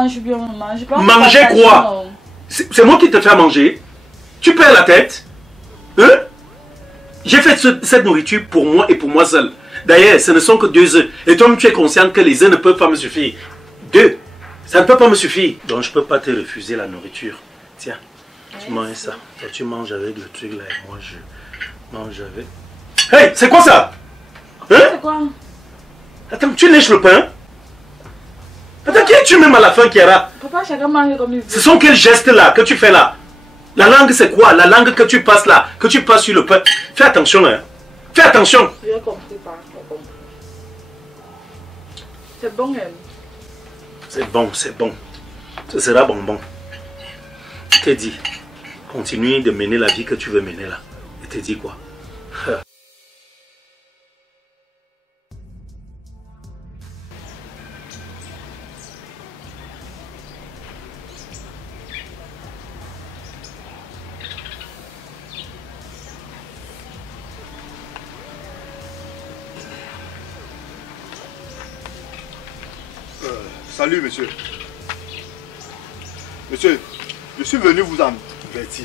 mange bien, maman. Je pense manger quoi? C'est moi qui te fais à manger. Tu perds la tête. Hein? J'ai fait cette nourriture pour moi et pour moi seul. D'ailleurs, ce ne sont que 2 œufs. Et toi, tu es consciente que les œufs ne peuvent pas me suffire. 2. Ça ne peut pas me suffire. Donc, je ne peux pas te refuser la nourriture. Tiens, tu manges ça. Toi, tu manges avec le truc là et moi, je mange avec... Hey, c'est quoi ça? Hein? C'est quoi? Attends, tu lèches le pain? Attends, qui es-tu même à la fin, Kiara? Papa, chacun mange comme il veut. Ce sont quels gestes là que tu fais là? La langue, c'est quoi? La langue que tu passes là, que tu passes sur le pain. Fais attention, hein. Fais attention. J'ai compris, pas. C'est bon, elle. C'est bon, c'est bon. Ce sera bonbon. Je t'ai dit, continue de mener la vie que tu veux mener là. Je t'ai dit quoi? Salut, monsieur. Monsieur, je suis venu vous avertir.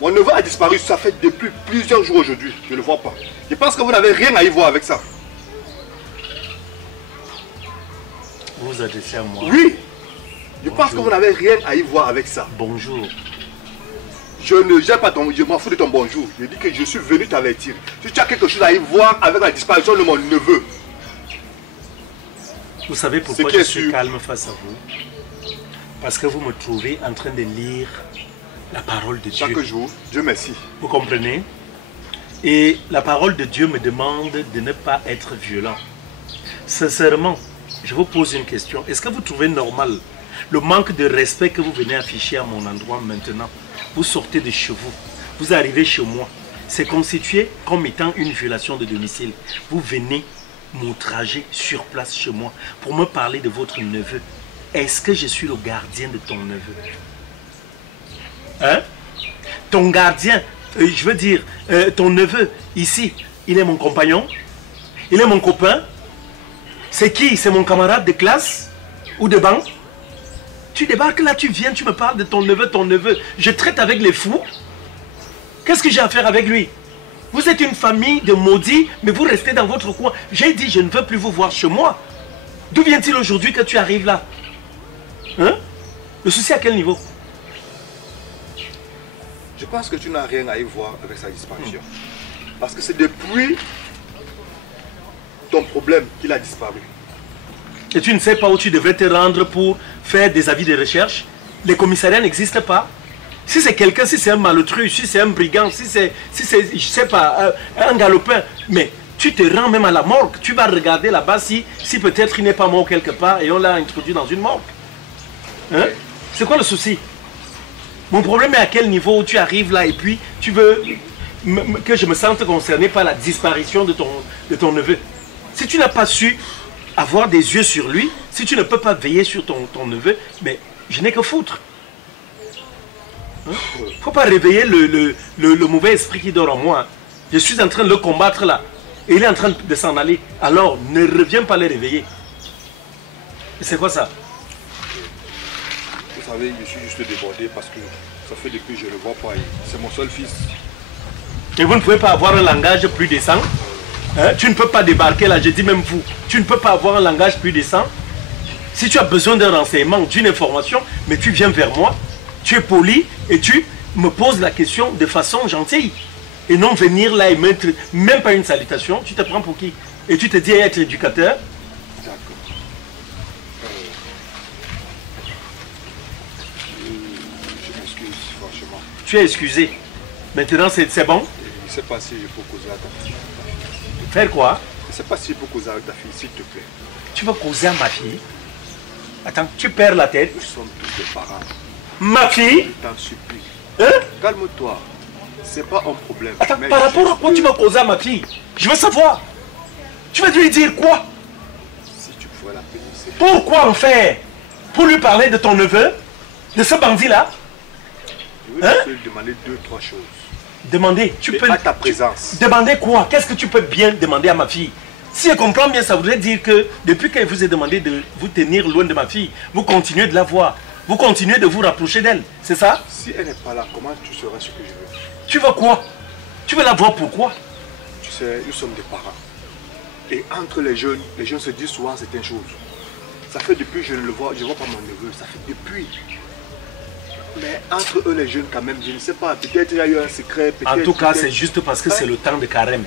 Mon neveu a disparu, ça fait depuis plusieurs jours aujourd'hui. Je ne le vois pas. Je pense que vous n'avez rien à y voir avec ça. Vous vous adressez à moi? Oui. Je pense que vous n'avez rien à y voir avec ça. Bonjour. Je ne gère pas ton... Je m'en fous de ton bonjour. Je dis que je suis venu t'avertir. Si tu as quelque chose à y voir avec la disparition de mon neveu. Vous savez pourquoi je suis calme face à vous? Parce que vous me trouvez en train de lire la parole de Dieu. Chaque jour, Dieu merci. Vous comprenez? Et la parole de Dieu me demande de ne pas être violent. Sincèrement, je vous pose une question. Est-ce que vous trouvez normal le manque de respect que vous venez afficher à mon endroit maintenant? Vous sortez de chez vous, vous arrivez chez moi. C'est constitué comme étant une violation de domicile. Vous venez m'outrager sur place chez moi pour me parler de votre neveu. Est-ce que je suis le gardien de ton neveu? Hein? Ton gardien, je veux dire, ton neveu, ici, il est mon compagnon? Il est mon copain? C'est qui? C'est mon camarade de classe? Ou de banque? Tu débarques là, tu viens, tu me parles de ton neveu. Je traite avec les fous? Qu'est-ce que j'ai à faire avec lui? Vous êtes une famille de maudits, mais vous restez dans votre coin. J'ai dit, je ne veux plus vous voir chez moi. D'où vient-il aujourd'hui que tu arrives là? Hein? Le souci à quel niveau? Je pense que tu n'as rien à y voir avec sa disparition. Parce que c'est depuis ton problème qu'il a disparu. Et tu ne sais pas où tu devrais te rendre pour faire des avis de recherche? Les commissariats n'existent pas. Si c'est quelqu'un, si c'est un malotru, si c'est un brigand, si c'est, je sais pas, un galopin, mais tu te rends même à la morgue. Tu vas regarder là-bas si peut-être il n'est pas mort quelque part et on l'a introduit dans une morgue. Hein? C'est quoi le souci? Mon problème est à quel niveau où tu arrives là et puis tu veux que je me sente concerné par la disparition de ton neveu. Si tu n'as pas su avoir des yeux sur lui, si tu ne peux pas veiller sur ton neveu, mais je n'ai que foutre. Il ne faut pas réveiller le mauvais esprit qui dort en moi. Je suis en train de le combattre là. Et il est en train de s'en aller. Alors, ne reviens pas le réveiller. C'est quoi ça? Vous savez, je suis juste débordé parce que ça fait depuis que je ne le vois pas. C'est mon seul fils. Et vous ne pouvez pas avoir un langage plus décent? Hein? Tu ne peux pas débarquer là, je dis même vous. Tu ne peux pas avoir un langage plus décent? Si tu as besoin d'un renseignement, d'une information, mais tu viens vers moi, tu es poli et tu me poses la question de façon gentille. Et non venir là et mettre même pas une salutation, tu te prends pour qui? Et tu te dis être éducateur? D'accord. Je m'excuse, franchement. Tu es excusé. Maintenant, c'est bon? Je ne sais pas si je peux causer avec ta fille. Faire quoi? Je ne sais pas si je peux causer avec ta fille, s'il te plaît. Tu vas causer à ma fille? Attends, tu perds la tête? Nous sommes tous des parents. Ma fille? Je t'en supplie. Hein? Calme-toi. C'est pas un problème. Attends, Mais par rapport à quoi tu vas causer à ma fille? Je veux savoir. Tu vas lui dire quoi? Si tu pouvais l'appeler, c'est... Pourquoi en faire? Pour lui parler de ton neveu? De ce bandit-là? Je veux juste lui demander 2-3 choses. Demander, tu peux... À ta présence. Demander quoi? Qu'est-ce que tu peux bien demander à ma fille? Si je comprends bien, ça voudrait dire que depuis qu'elle vous a demandé de vous tenir loin de ma fille, vous continuez de la voir. Vous continuez de vous rapprocher d'elle. C'est ça? Si elle n'est pas là, comment tu sauras ce que je veux? Tu veux quoi? Tu veux la voir pourquoi? Tu sais, nous sommes des parents. Et entre les jeunes se disent souvent certaines choses. Ça fait depuis que je ne le vois, je ne vois pas mon neveu. Ça fait depuis. Mais entre eux les jeunes quand même, je ne sais pas. Peut-être il y a eu un secret. En tout cas, c'est juste parce que c'est le temps de carême.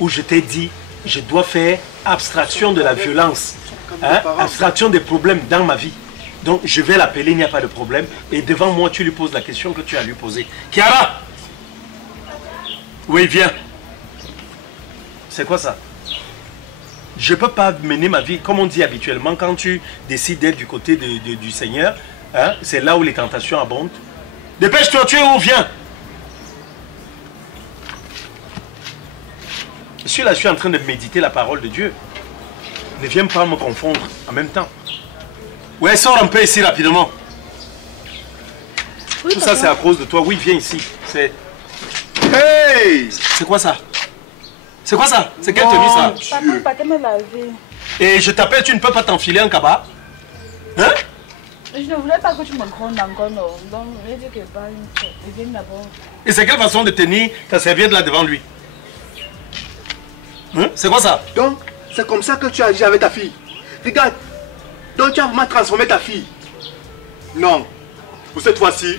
Où je t'ai dit, je dois faire abstraction de la violence. Hein? Abstraction des problèmes dans ma vie. Donc je vais l'appeler, il n'y a pas de problème. Et devant moi, tu lui poses la question que tu as lui posée. Kiara! Oui, viens. C'est quoi ça? Je ne peux pas mener ma vie, comme on dit habituellement, quand tu décides d'être du côté du Seigneur, hein, c'est là où les tentations abondent. Dépêche-toi, tu es où? Viens. Je suis là, je suis en train de méditer la parole de Dieu. Ne viens pas me confondre en même temps. Ouais, sors un peu ici rapidement. Oui, tout ça, c'est à cause de toi. Oui, viens ici. C'est... Hey! C'est quoi ça? C'est quoi ça? C'est quelle tenue ça? Papa me laver. Et je t'appelle, tu ne peux pas t'enfiler un cabas? Hein? Je ne voulais pas que tu me grondes encore, non. Donc, je vais dire que pas une fois. Viens d'abord. Et c'est quelle façon de tenir ta serviette là devant lui? Hein? C'est quoi ça? Donc, c'est comme ça que tu agis avec ta fille. Regarde. Donc, tu as vraiment transformé ta fille. Non. Pour cette fois-ci,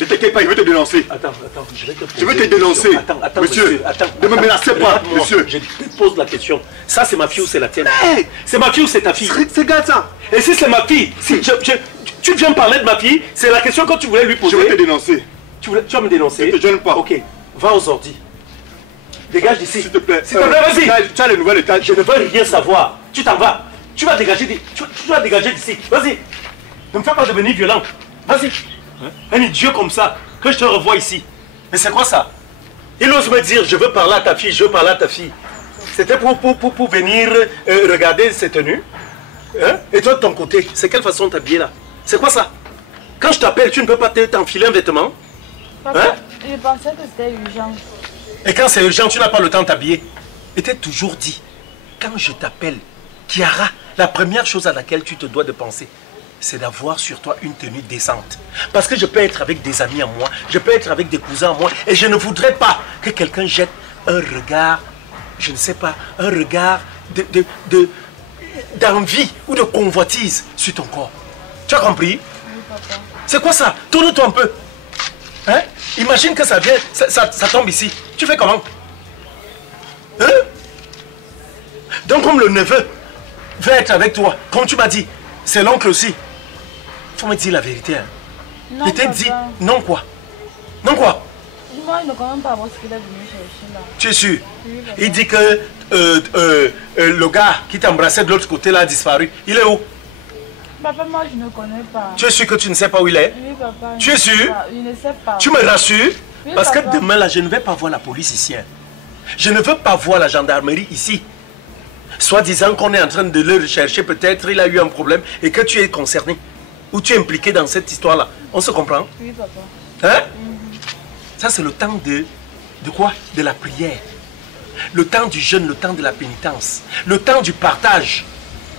ne t'inquiète pas, je vais te dénoncer. Attends, je vais te poser. Je vais te dénoncer. Attends, monsieur. Ne me menacez pas, monsieur. Je te pose la question. Ça, c'est ma fille ou c'est la tienne? Hey! C'est ma fille ou c'est ta fille? Regarde ça. Et si c'est ma fille, si tu viens me parler de ma fille, c'est la question que tu voulais lui poser. Je vais te dénoncer. Tu vas me dénoncer? Ne te gêne pas. Ok, va aux ordi. Dégage d'ici. S'il te plaît. S'il te plaît, vas-y. Tu as les nouvelles états. Je ne veux rien savoir. Tu t'en vas. Tu vas dégager d'ici. Vas-y. Ne me fais pas devenir violent. Vas-y. Un idiot comme ça, que je te revois ici. Mais c'est quoi ça? Il ose me dire, je veux parler à ta fille, je veux parler à ta fille. C'était pour venir regarder ses tenues. Hein? Et toi de ton côté, c'est quelle façon de t'habiller là? C'est quoi ça? Quand je t'appelle, tu ne peux pas t'enfiler un vêtement? Papa, Hein? je pensais que c'était urgent. Et quand c'est urgent, tu n'as pas le temps de t'habiller. Et t'es toujours dit, quand je t'appelle, Kiara, la première chose à laquelle tu te dois de penser, c'est d'avoir sur toi une tenue décente. Parce que je peux être avec des amis à moi, je peux être avec des cousins à moi, et je ne voudrais pas que quelqu'un jette un regard, je ne sais pas, un regard d'envie ou de convoitise sur ton corps. Tu as compris? Oui, papa. C'est quoi ça? Tourne-toi un peu. Hein? Imagine que ça vient, ça tombe ici. Tu fais comment? Hein? Donc comme le neveu veut être avec toi, comme tu m'as dit, c'est l'oncle aussi. Faut me dire la vérité. Hein? Non, Il t'a papa. dit non quoi? Non quoi? Moi, il ne connaît pas ce qu'il est venu chercher là. Tu es sûr? Oui, papa. Il dit que le gars qui t'embrassait de l'autre côté là a disparu. Il est où? Papa, moi, je ne connais pas. Tu es sûr que tu ne sais pas où il est? Oui, papa. Tu es sûr? Il ne sait pas. Tu me rassures? Oui, Parce que papa. demain là, je ne vais pas voir la police ici. Hein. Je ne veux pas voir la gendarmerie ici. Soit disant qu'on est en train de le rechercher, peut-être il a eu un problème et que tu es concerné. Ou tu es impliqué dans cette histoire-là. On se comprend? Oui, papa. Hein? Ça, c'est le temps de quoi? De la prière. Le temps du jeûne, le temps de la pénitence. Le temps du partage.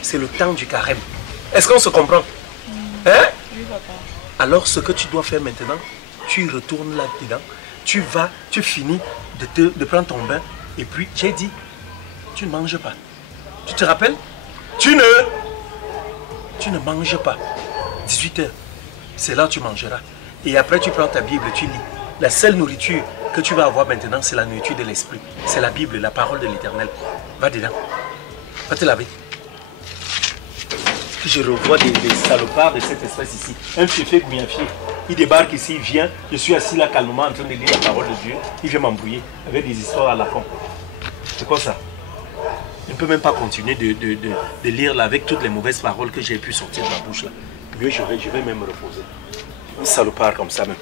C'est le temps du carême. Est-ce qu'on se comprend? Hein? Oui, papa. Alors, ce que tu dois faire maintenant, tu retournes là-dedans. Tu vas, tu finis de prendre ton bain. Et puis, j'ai dit, tu ne manges pas. Tu te rappelles? Tu ne manges pas. 18 h, c'est là où tu mangeras. Et après, tu prends ta Bible, tu lis. La seule nourriture que tu vas avoir maintenant, c'est la nourriture de l'esprit. C'est la Bible, la parole de l'Éternel. Va dedans. Va te laver. Je revois des salopards de cette espèce ici. Un fiefé gouillafier. Il débarque ici, il vient. Je suis assis là calmement en train de lire la parole de Dieu. Il vient m'embrouiller avec des histoires à la con. C'est quoi ça? Je ne peux même pas continuer de lire là avec toutes les mauvaises paroles que j'ai pu sortir de ma bouche là. Mieux je vais même me reposer. Un salopard comme ça même.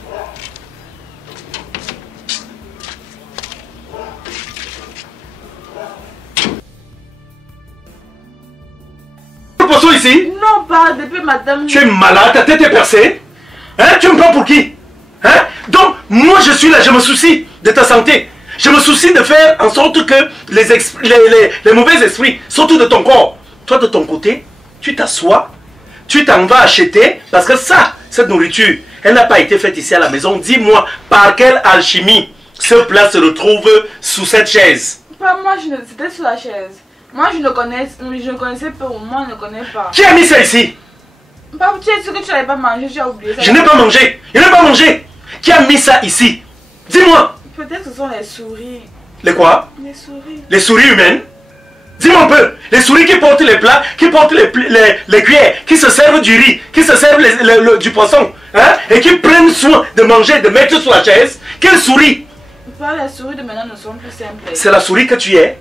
Ici? Non, pas depuis madame. Tu es malade, ta tête est percée. Hein? Tu me prends pour qui? Hein? Donc, moi je suis là, je me soucie de ta santé. Je me soucie de faire en sorte que les mauvais esprits sortent de ton corps. Toi, de ton côté, tu t'assois, tu t'en vas acheter, parce que ça, cette nourriture, elle n'a pas été faite ici à la maison. Dis-moi, par quelle alchimie ce plat se retrouve sous cette chaise? Pas moi, c'était sur la chaise. Moi, je ne connaissais pas, moi, je ne connais pas. Qui a mis ça ici? Papa, tu es sûr que tu n'avais pas mangé, tu as oublié ça. Je n'ai pas mangé. Je n'ai pas mangé. Qui a mis ça ici? Dis-moi. Peut-être que ce sont les souris. Les quoi? Les souris. Les souris humaines? Dis-moi un peu. Les souris qui portent les plats, qui portent les cuillères, qui se servent du riz, qui se servent du poisson, hein? Et qui prennent soin de manger, de mettre sur la chaise. Quelle souris? Pas les souris de maintenant ne sont plus simples. C'est la souris que tu es.